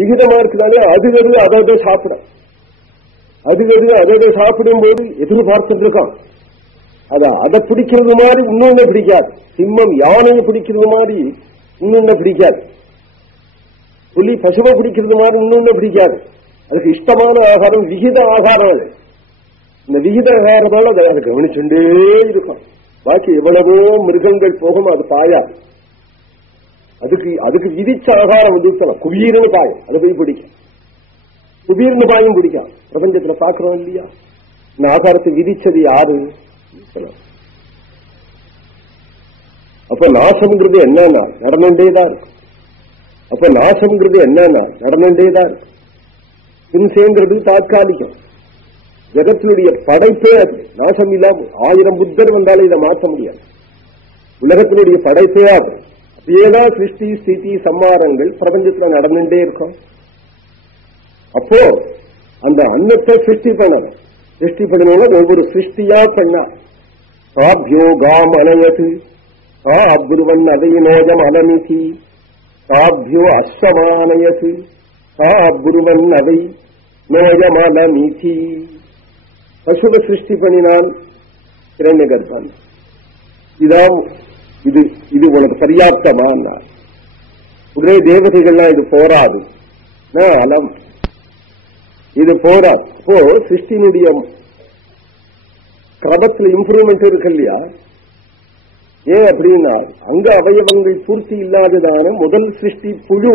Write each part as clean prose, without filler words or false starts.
விகிதமா இருக்குதானே அது அதை சாப்பிட அதை சாப்பிடும் போது எதிர்பார்த்துட்டு இருக்கான். அதை பிடிக்கிறது மாதிரி இன்னொன்னு பிடிக்காது. சிம்மம் யானையை பிடிக்கிறது மாதிரி இன்னொன்னு பிடிக்காது. புலி பசுவை பிடிக்கிறது மாதிரி இன்னொன்னு பிடிக்காது. அதுக்கு இஷ்டமான ஆகாரம் விகித ஆகாரம். அது இந்த விகித ஆகாரத்தோட அதை கவனிச்சுட்டே இருக்கும். பாக்கி எவ்வளவோ மிருகங்கள் போகும், அது பாயாது. அதுக்கு விதிச்ச ஆகாரம் வந்து குபீர்னு பாயம், அது போய் பிடிக்கும். குபீர்னு பாயம் பிடிக்கும். பிரபஞ்சத்துல பாக்குறோம் இல்லையா, இந்த ஆகாரத்தை விதிச்சது யாரு? அப்ப நாசம்ங்கிறது என்னன்னா நடந்துட்டேதான் இருக்கும். அப்ப நாசம்ங்கிறது என்னன்னா நடந்துட்டேதான் இருக்கும். ஹிம்சைங்கிறது தாற்காலிகம். ஜகத்தினுடைய படைப்பே அது. நாசம் இல்லாம 1000 புத்தர் வந்தாலும் இதை மாற்ற முடியாது. உலகத்தினுடைய படைப்பே அது. அப்படியேதான் சிருஷ்டி ஸ்திதி சம்மாரங்கள் பிரபஞ்சத்துல நடந்துட்டே இருக்கும். அப்போ அந்த அன்னத்தை சிருஷ்டி பண்ணணும். சிருஷ்டி பண்ணணும் ஒவ்வொரு சிருஷ்டியா பண்ணா தாபியோகாம் அனயது அப்ருவன் அதையினோஜம் அலமிதி தாபியோ அஸ்வமானயது அப்ருவன் அவை நோஜம் அலமிதி. பசுவை சிருஷ்டி பண்ணினான் இரண்ய கர்ப்பன். இதான் இது உனக்கு பர்யாப்தமான உடனே தேவதைகள்லாம் இது போராது அலம், இது போராது. அப்போ சிருஷ்டினுடைய கிரமத்தில் இம்ப்ரூவ்மெண்ட் இருக்கு இல்லையா? ஏன் அப்படின்னா அங்க அவயவங்கள் பூர்த்தி இல்லாததான முதல் சிருஷ்டி புழு.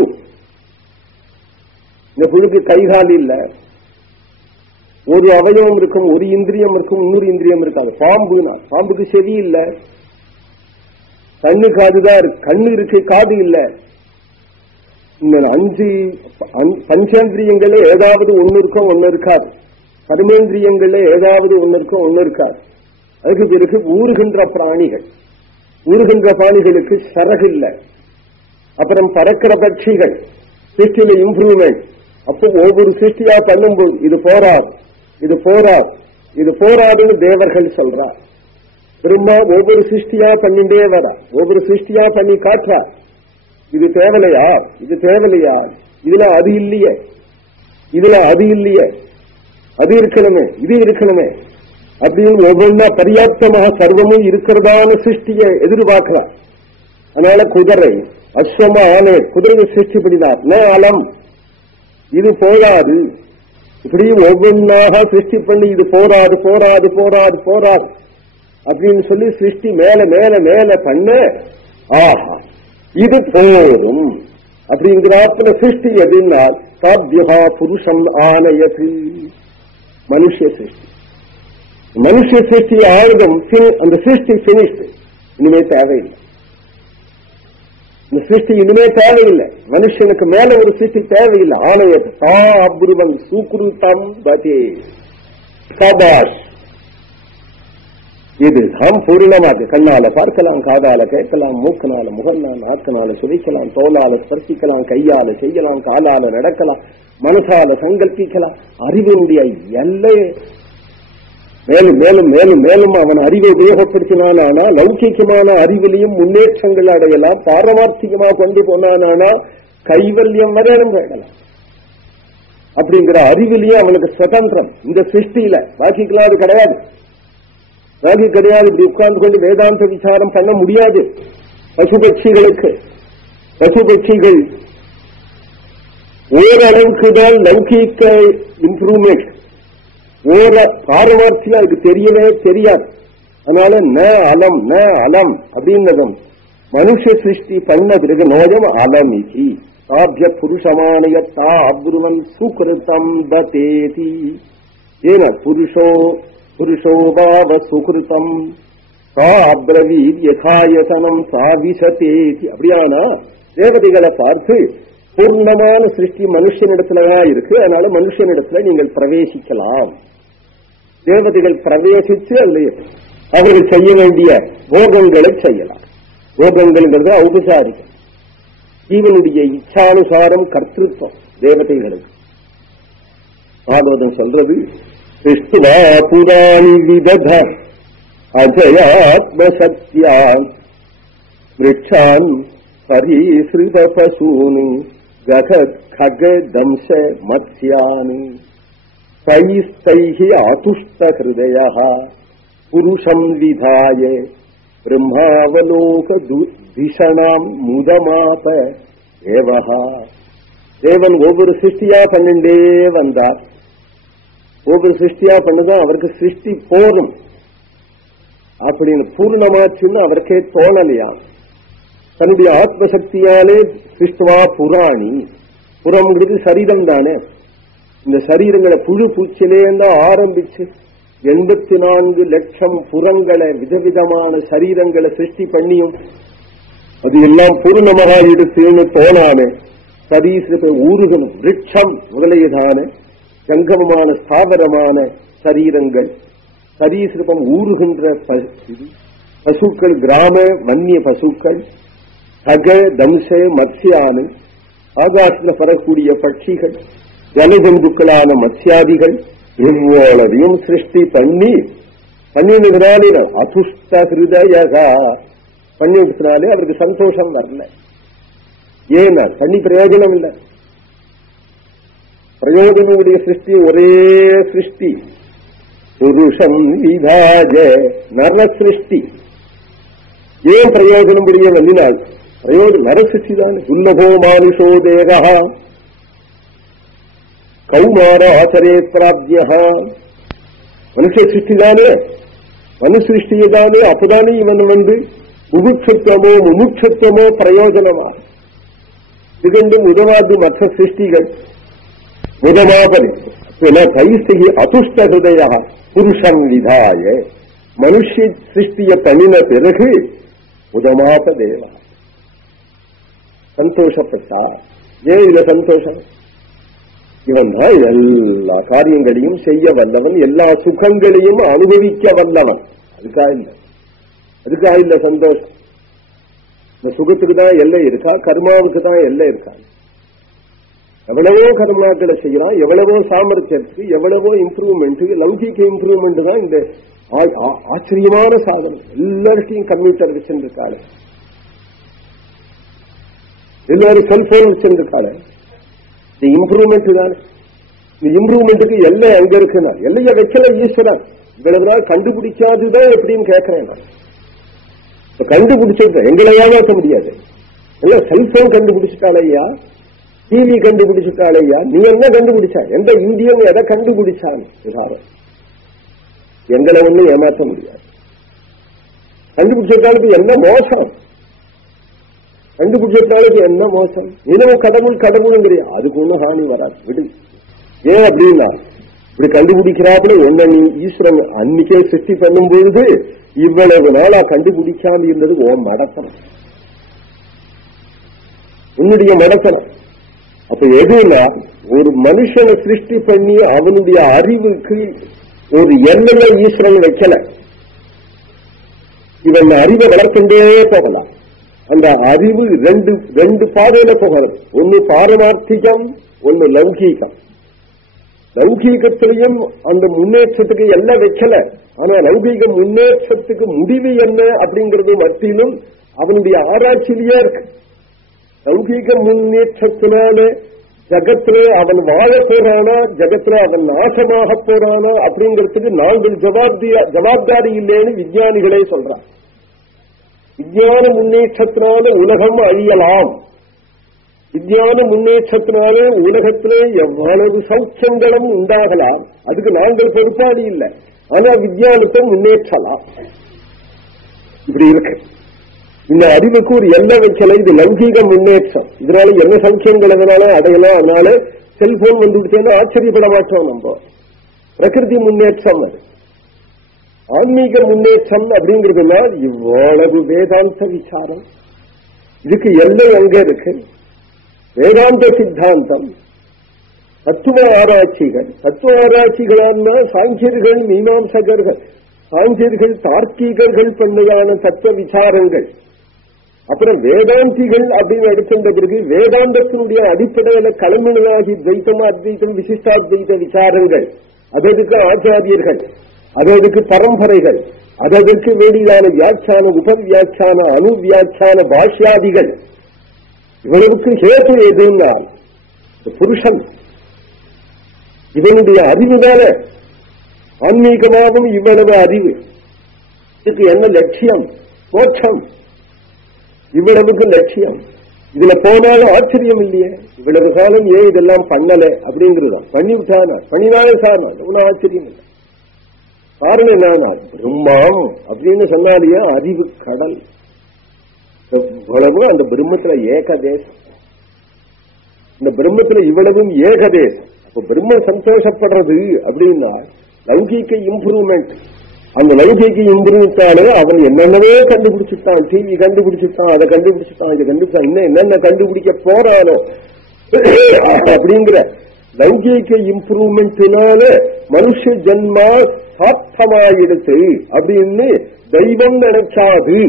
இந்த புழுக்கு கைகால் இல்ல, ஒரு அவயவம் இருக்கும், ஒரு இந்திரியம் இருக்கும், இன்னொரு இந்திரியம் இருக்காது. பாம்புக்கு செவி இல்ல, கண்ணு காதுதான் இருக்கு. கண்ணு இருக்கு, காது இல்ல. இந்த 5 பஞ்சேந்திரியங்களே ஏதாவது ஒண்ணு இருக்கும், ஒண்ணு இருக்காது. கர்மேந்திரியங்களே ஏதாவது ஒண்ணு இருக்கும், ஒண்ணு இருக்காது. அதுக்கு பிறகு ஊறுகின்ற பிராணிகளுக்கு சரகு இல்ல. அப்புறம் பறக்கிற பட்சிகள், சிருஷ்டியில இம்ப்ரூவ்மெண்ட். அப்போ ஒவ்வொரு சிருஷ்டியா பண்ணும்போது இது போராதுன்னு தேவர்கள் சொல்றார். திரும்ப ஒவ்வொரு சிருஷ்டியா பண்ணிட்டே வர, ஒவ்வொரு சிருஷ்டியா பண்ணி காட்டுறா. இது தேவலையா, இதுல அது இல்லையே, அது இருக்கணுமே, இது இருக்கணுமே அப்படின்னு ஒவ்வொன்னா பர்யாப்தமாக சர்வமும் இருக்கிறதான சிருஷ்டியை எதிர்பார்க்கிறார். அதனால குதிரை அஸ்வமா ஆனே குதிரையை சிருஷ்டி பண்ணினார். அலம், இது போராது. இப்படி ஒவ்வொன்னாக சிருஷ்டி பண்ணி இது போராது அப்படின்னு சொல்லி சிருஷ்டி மேல பண்ண ஆஹா இது போரும் அப்படிங்கிறாப்புல சிருஷ்டி எதுன்னா தாபியா புருஷம் ஆனயது. மனுஷ சிருஷ்டி ஆயுதம் அந்த சிருஷ்டி பினிஷ்டு. இனிமே தேவையில்லை, இந்த சிருஷ்டி இனிமே தேவையில்லை. மனுஷனுக்கு மேல ஒரு சிருஷ்டி தேவையில்லை. ஆணையது அப்ருவன் சுக்ருதம் பதே சபாஷ். இது பூர்ணமாக கண்ணால பார்க்கலாம், காதால கேட்கலாம், மூக்கனால முகலாம், நாக்கனால சுவைக்கலாம், தோலால ஸ்பர்சிக்கலாம், கையால செய்யலாம், காலால நடக்கலாம், மனசால சங்கல்பிக்கலாம். அறிவினுடைய எல்லையே மேலும் மேலும் மேலும் மேலும் அவன் அறிவை உபயோகப்படுத்தினானா லௌகிகமான அறிவிலையும் முன்னேற்றங்கள் அடையலாம். பாரமார்த்திகமா கொண்டு போனானா கைவல்யம் வரையும் போயிடலாம். அப்படிங்கிற அறிவிலையும் அவனுக்கு சுதந்திரம் இந்த சிருஷ்டியில. பாக்கிக்கலாம் அது கிடையாது, இப்படி உட்கார்ந்து கொண்டு வேதாந்த விசாரம் பண்ண முடியாது. பசுபட்சிகள் ஓரளவுக்கு தான் லௌகிக இம்ப்ரூவ்மெண்ட், பாரமார்த்தியா அதுக்கு தெரியவே தெரியாது. அதனால ந அலம் அப்படின்னதும் மனுஷ சிருஷ்டி பண்ண பிறகு நோயம் அலமிதி தாபிய புருஷமானயத்தா அப்ருவன் சுகிருதம் பதேதி. ஏன புருஷோபாவ சுகிருதம் சா அப்ரவீத் யதாயதனம் சா விசதேதி. அப்படியானா தேவதைகளை பார்த்து பூர்ணமான சிருஷ்டி மனுஷனிடத்துலதான் இருக்கு, அதனால மனுஷனிடத்துல நீங்கள் பிரவேசிக்கலாம். தேவதைகள் பிரவேசிச்சு அவர்கள் செய்ய வேண்டிய போகங்களை செய்யலாம். போகங்கள்ங்கிறது ஔபசாரிகம். ஜீவனுடைய இச்சானுசாரம் கர்த்திருவம் தேவதைகளுக்கு. பாகவதம் சொல்றது கிருஷ்ணா புராணி விதத அஜயாத்ம சத்யான் விருட்சான் பரீஸ்ருத பசூனி கக கக தம்ச மத்ஸ்யானி தைஸ்தைஹி அதுஷ்ட ஹிருதயः புருஷம் விதாய பிரம்மாவலோக திஷணாம் முதமாப ஏவஹா. தேவன் ஒவ்வொரு சிருஷ்டியா பண்ணிண்டே வந்தார். ஒவ்வொரு சிருஷ்டியா பண்ணதான் அவருக்கு சிருஷ்டி போதும் அப்படின்னு பூர்ணமாச்சுன்னு அவருக்கே தோணலையா. தன்னுடைய ஆத்மசக்தியாலே சிருஷ்டுவா புராணி, புறம்ங்கிறது சரீரம் தானே. இந்த சரீரங்களை புழு பூச்சிலேருந்து ஆரம்பிச்சு 84 லட்சம் புறங்களை விதவிதமான சரீரங்களை சிருஷ்டி பண்ணியும் அது எல்லாம் பூர்ணமாக எடுத்துன்னு தோணாமே சரீரத்தை ஊறுகணும். விருட்சம் முதலியதான ஜங்கமமான ஸ்தாவரமான சரீரங்கள், சரீசிரபம் ஊறுகின்ற பசுக்கள், கிராம வன்னிய பசுக்கள், கக தம்ச மத்ஸ்யானு ஆகாசத்தில் பரக்கூடிய பட்சிகள், ஜலஜந்துக்களான மத்ஸ்யாதிகள் இவ்வளவையும் சிருஷ்டி பண்ணினதுனாலே அதுஷ்ட ஹிருதயகா பண்ணிவிட்டதுனாலே அவருக்கு சந்தோஷம் வரல. ஏன்னா தண்ணி பிரயோஜனம் இல்லை. பிரயோஜனுடைய சிருஷ்டி ஒரே சிருஷ்டி, புருஷம் விதாஜ நர சிருஷ்டி. ஏன் பிரயோஜனம் புரிய வந்தினால் பிரயோஜனம் நர சிருஷ்டி தான். துல்லபோ மானுஷோ தேகா கௌமார ஆச்சரே பிராப்தியா. மனுஷ சிருஷ்டி தானே, மனு சிருஷ்டியை தானே. அப்பதானே இவன் முமுட்சத்துவமோ முமுட்சத்துவமோ பிரயோஜனமா. இதுகண்டும் உதவாது மற்ற சிருஷ்டிகள் உதவாபரி தைஸ்திகி அதுஷ்ட ஹிருதயா புருஷம் விதாய. மனுஷ சிருஷ்டிய பண்ணின பிறகு உதமாப தேவா சந்தோஷப்பட்டா. ஏன் இதுல சந்தோஷம்? இவன் தான் எல்லா காரியங்களையும் செய்ய வல்லவன், எல்லா சுகங்களையும் அனுபவிக்க வல்லவன். அதுக்காக இல்ல சந்தோஷம். இந்த சுகத்துக்கு தான் எல்லை இருக்கா? கர்மாவுக்கு தான் எல்லை இருக்கா? எவ்வளவோ கர்மாக்களை செய்யறான், எவ்வளவோ சாமர்த்தியத்துக்கு, எவ்வளவோ இம்ப்ரூவ்மெண்ட், லௌகிக இம்ப்ரூவ்மெண்ட் தான் இந்த ஆச்சரியமான சாதனம். எல்லாருக்கையும் கம்ப்யூட்டர் வச்சிருக்காள், எல்லாரும் செல்போன் வச்சிருக்காள். இந்த இம்ப்ரூவ்மெண்ட் தான். இந்த இம்ப்ரூவ்மெண்ட்டுக்கு எல்லை எங்க இருக்குன்னா எல்லைய வைக்கல ஈஸ்வரன். இவ்வளவு நாள் கண்டுபிடிக்காதுதான் எப்படின்னு கேட்கிறேன் நான். கண்டுபிடிச்சிருக்க எங்களை ஏமாற்ற முடியாது. எல்லாம் செல்போன் கண்டுபிடிச்சிட்டாலையா, டிவி கண்டுபிடிச்சிட்டாலையா, நீ என்ன கண்டுபிடிச்சா? எந்த இந்தியன் எதை கண்டுபிடிச்சான்? எங்களை ஒண்ணும் ஏமாற்ற முடியாது. கண்டுபிடிச்சிட்டாலுக்கு என்ன மோசம்? கண்டுபிடிச்சிட்டாலுக்கு என்ன மோசம்? இன்னும் கடவுள் கடவுளுங்கிறியா, அதுக்கு ஒன்னும் ஹானி வராது, விடு. ஏன் அப்படின்னா இப்படி கண்டுபிடிக்கிறாப்புல என்ன நீ ஈஸ்வரன் அன்னைக்கே சிருஷ்டி பண்ணும் பொழுது இவ்வளவு நாளா கண்டுபிடிக்காம இருந்தது ஓ மடத்தனம், உன்னுடைய மடத்தனம். அப்ப எதுனா ஒரு மனுஷனை சிருஷ்டி பண்ணி அவனுடைய அறிவுக்கு ஒரு எல்லையை ஈஸ்வரன் வைக்கல. இவன் அறிவை வளர்க்கண்டே போகலாம். அந்த அறிவு ரெண்டு பாதையில போகிறது. ஒன்னு பாரமார்த்திகம், ஒன்னு லௌகீகம். லௌகீகத்திலையும் அந்த முன்னேற்றத்துக்கு எல்லாம் வைக்கல. ஆனா லௌகீக முன்னேற்றத்துக்கு முடிவு என்ன அப்படிங்கிறது மத்தியிலும் அவனுடைய ஆராய்ச்சியிலேயே இருக்கு. லௌகீக முன்னேற்றத்தினால ஜகத்துல அவன் வாழ போறானா, ஜகத்துல அவன் நாசமாக போறானா அப்படிங்கிறதுக்கு நாங்கள் ஜவாப்தாரி இல்லைன்னு விஞ்ஞானிகளே சொல்றான். விஞ்ஞான முன்னேற்றத்தினால உலகம் அழியலாம், விஞ்ஞான முன்னேற்றத்தினாலே உலகத்திலே எவ்வளவு சௌக்கியங்களும் உண்டாகலாம், அதுக்கு நாங்கள் பொறுப்பாளி இல்லை. ஆனா விஞ்ஞானத்தை முன்னேற்றலாம். இப்படி இருக்கு. இந்த அறிவுக்கு ஒரு எல்லை வைக்கல. இது லௌகீக முன்னேற்றம். இதனால என்ன சௌக்கியங்கள் அதனால அடையலாம். அதனால செல்போன் வந்துவிட்டேன்னா ஆச்சரியப்பட மாட்டோம். நம்ம பிரகிருதி முன்னேற்றம், அது ஆன்மீக முன்னேற்றம் அப்படிங்கிறதுனா இவ்வளவு வேதாந்த விசாரம். இதுக்கு எல்லை அங்க இருக்கு. வேதாந்த சித்தாந்தம், தத்துவ ஆராய்ச்சிகள். தத்துவ ஆராய்ச்சிகளான சாங்கியர்கள், மீமாம்சகர்கள், சாங்கியர்கள், தார்க்கீகர்கள் பண்ணையான தத்துவ விசாரங்கள். அப்புறம் வேதாந்திகள் அப்படின்னு எடுக்கின்ற பிறகு வேதாந்தத்தினுடைய அடிப்படையில களமினதாகி துவைத்தம், அத்வைத்தம், விசிஷ்டாத்வைத்த விசாரங்கள். அதற்கு ஆச்சாரியர்கள், அதற்கு பரம்பரைகள், அதற்கு வேண்டியான வியாக்கியான, உபவியாக்கியான, அணுவியாக்கியான, பாஷ்யாதிகள். இவ்வளவுக்கு ஹேத்து எதுன்னா புருஷன் இவனுடைய அறிவுதான ஆன்மீகமாகவும் இவ்வளவு அறிவு. இதுக்கு என்ன லட்சியம்? மோட்சம். இவ்வளவுக்கு லட்சியம். இதுல போனாலும் ஆச்சரியம் இல்லையே. இவ்வளவு காலம் ஏன் இதெல்லாம் பண்ணல அப்படிங்கிறதான். பண்ணிவிட்டானா பண்ணினாலே சார் ஒன்னும் ஆச்சரியம் இல்லை. காரணம் என்னன்னா பிரம்மம் அப்படின்னு சொன்னாலேயே அறிவு கடல். இவ்வளவு அந்த பிரம்மத்துல ஏகதேசம். இந்த பிரம்மத்துல இவ்வளவும் ஏகதேசம். அப்ப பிரம்ம சந்தோஷப்படுறது அப்படின்னா லௌகீக இம்ப்ரூவ்மெண்ட். அந்த லௌகீக இம்ப்ரூவ்மெண்டாலே அவன் என்னென்னவே கண்டுபிடிச்சுட்டான். டிவி கண்டுபிடிச்சுட்டான், அதை கண்டுபிடிச்சுட்டான், இதை கண்டுபிடிச்சான், இன்னும் என்னென்ன கண்டுபிடிக்க போறானோ அப்படிங்கிற லௌகீக இம்ப்ரூவ்மெண்ட்னால மனுஷ ஜன்மா சார்த்தமாயிடுச்சு அப்படின்னு தெய்வம் நினைச்சாது.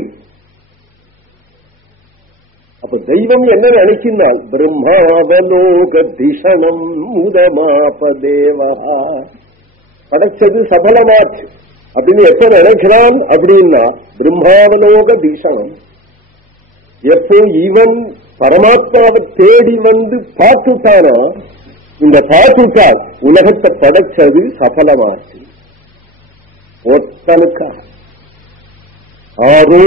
அப்ப தெய்வம் என்ன நினைக்கின்றால் பிரம்மாவலோக திஷணம் முதமாபதேவா படைச்சது சபலமாச்சு அப்படின்னு எப்ப நினைக்கிறான் அப்படின்னா பிரம்மாவலோக தீஷணம். எப்போ இவன் பரமாத்மாவை தேடி வந்து பார்த்துட்டானோ, இந்த பார்த்துட்டால் உலகத்தை படைச்சது சபலமாச்சு ஒத்தனுக்கா. ஆரோ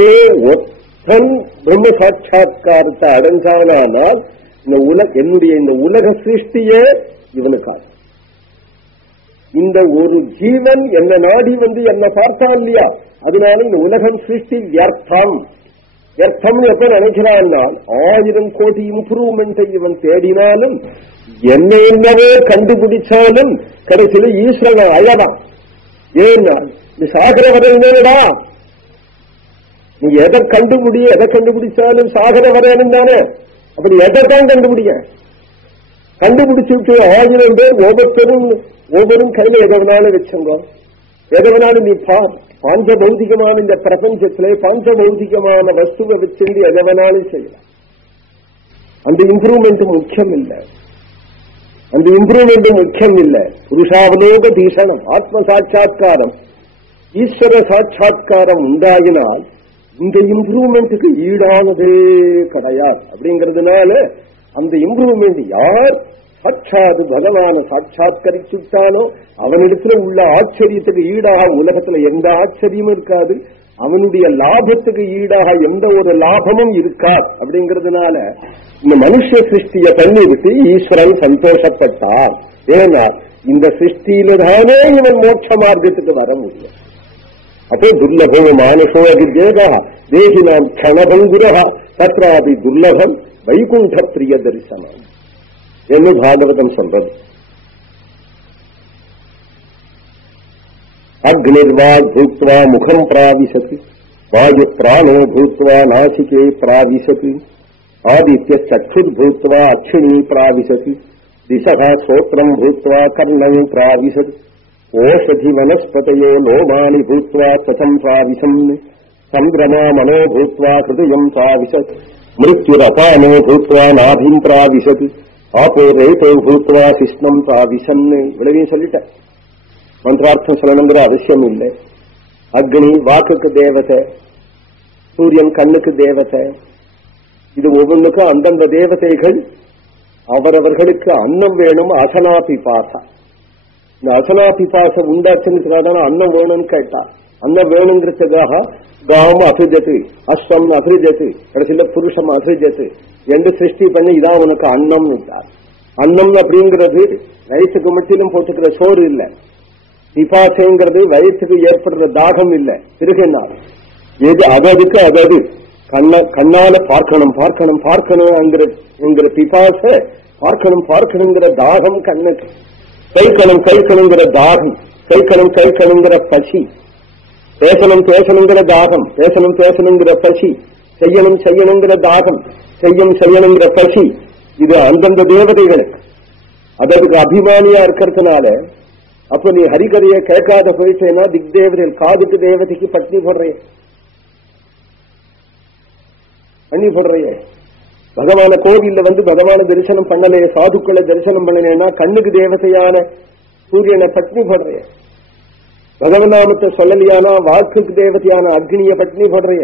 ஒத்தன் பிரம்ம சாட்சா்காரத்தை அடைஞ்சானால் என்னுடைய இந்த உலக சிருஷ்டியே இவனுக்காக. இந்த ஒரு ஜீவன் என்ன நாடி வந்து என்ன பார்த்தான் இல்லையா, அதனால இந்த உலகம் சிருஷ்டி வியர்த்தம். வியர்த்தம் எப்ப நினைக்கிறான்னா 1000 கோடி இம்ப்ரூவ்மெண்ட்டை இவன் தேடினாலும் என்னவே கண்டுபிடிச்சாலும் கடைசியில் ஈஸ்வரன் அழகான். ஏன்னா நீ சாகர வரேன்டா, நீ எதை கண்டுபிடிச்சாலும் சாகர வரேன்னு தானே. அப்படி எதைத்தான் கண்டுபிடிச்சுட்டு 1000 பேர் ஒவ்வொருத்தரும் கையில எதவனாலும் வச்சுங்க, எதவனாலும் நீ பாஞ்ச பௌதிகமான இந்த பிரபஞ்சத்திலே பாஞ்ச பௌதிகமான வஸ்துவை வச்சிருந்து எதவனாலும் செய்யலாம். அந்த இம்ப்ரூவ்மெண்ட் முக்கியம் இல்லை. புருஷாவலோக தீஷணம் ஆத்ம சாட்சா்காரம் ஈஸ்வர சாட்சா்காரம் உண்டாகினால் இந்த இம்ப்ரூவ்மெண்ட்டுக்கு ஈடானதே கிடையாது. அப்படிங்கிறதுனால அந்த இம்ப்ரூவ்மெண்ட் யார் சாட்சாது பகவான சாட்சாத்கரிச்சுட்டானோ அவனிடத்துல உள்ள ஆச்சரியத்துக்கு ஈடாக உலகத்துல எந்த ஆச்சரியமும் இருக்காது, அவனுடைய லாபத்துக்கு ஈடாக எந்த ஒரு லாபமும் இருக்காது. அப்படிங்கிறதுனால இந்த மனுஷ சிருஷ்டியை பண்ணி விட்டு ஈஸ்வரன் சந்தோஷப்பட்டார். ஏன்னா இந்த சிருஷ்டியில தானே இவன் மோட்ச மார்க்கத்துக்கு வர முடியும். அப்போ துர்லபோ மானுஷோ அகிதேகா தேகினாம் க்ஷணபங்குரஹா தத்ராபி துர்லபம் வைகுண்ட பிரிய தரிசனம் என்று பாகவதம் சொல்றது. அக்னிர்வாக் பூத்வா முகம் பிராவிசத்து, வாயு பிராணோ பூத்வா நாசிகே பிராவிசத்து, ஆதித்ய சக்ஷுர் பூத்வா அக்ஷிணி பிராவிசத்து, திசகா ஸ்ரோத்ரம் பூத்வா கர்ணம் பிராவிசத், ஓஷதி வனஸ்பதயோ லோமானி பூத்வா தசம் பிராவிசம், சந்திரமா மனோ பூத்வா ஹிருதயம் பிராவிசத், மிருத்யுரபானோ பூத்வா நாபிம் பிராவிசத், ஆப்போ ரேட்டோ பூத்வா கிருஷ்ணம் பிராவிசன். இவ்வளவையும் சொல்லிட்டேன். மந்திரார்த்தம் சொல்லணுங்கிற அவசியம் இல்லை. அக்னி வாக்குக்கு தேவதை, சூரியன் கண்ணுக்கு தேவதை. இது ஒவ்வொன்றுக்கும் அந்தந்த தேவதைகள் அவரவர்களுக்கு அன்னம் வேணும். அசனா பிபாசா, இந்த அசனா பிபாசை உண்டாச்சுன்னு அன்னம் வேணும்னு கேட்டா அன்னம் வேணுங்கிறதுக்காக காம் அபிஜத்து, அஸ்வம் அபிஜத்து, கடைசியில புருஷம் அபிஜத்து என்று சிருஷ்டி பண்ணி இதான் உனக்கு அன்னம். அன்னம் அப்படிங்கிறது வயசுக்கு மட்டிலும் போட்டுக்கிற சோறு இல்லை. பிபாசைங்கிறது வயசுக்கு ஏற்படுற தாகம் இல்லை. பிறகுனால் எது அததுக்கு அதது கண்ணால பார்க்கணும் பார்க்கணும் பார்க்கணும் என்கிற பிபாசை, பார்க்கணுங்கிற தாகம் கண்ணுக்கு, கைக்கணுங்கிற தாகம், கைக்கணுங்கிற பசி, பேசணுங்கிற தாகம், பேசணுங்கிற பசி, செய்யணுங்கிற தாகம், செய்யணுங்கிற பசி. இது அந்தந்த தேவதைகளுக்கு அதற்கு அபிமானியா இருக்கிறதுனால. அப்ப நீ ஹரிகரைய கேட்காத போயிட்டேன்னா திக்தேவதைகள் காதுக்கு தேவதைக்கு பட்னி போடுறையே. பகவான கோவில்ல வந்து பகவான தரிசனம் பண்ணலையே, சாதுக்களை தரிசனம் பண்ணலேன்னா கண்ணுக்கு தேவதையான சூரியனை பட்னி போடுறைய. பகவநாமத்தை சொல்லலையானா வாக்குக்கு தேவதையான அக்னிய பட்னி போடுறைய.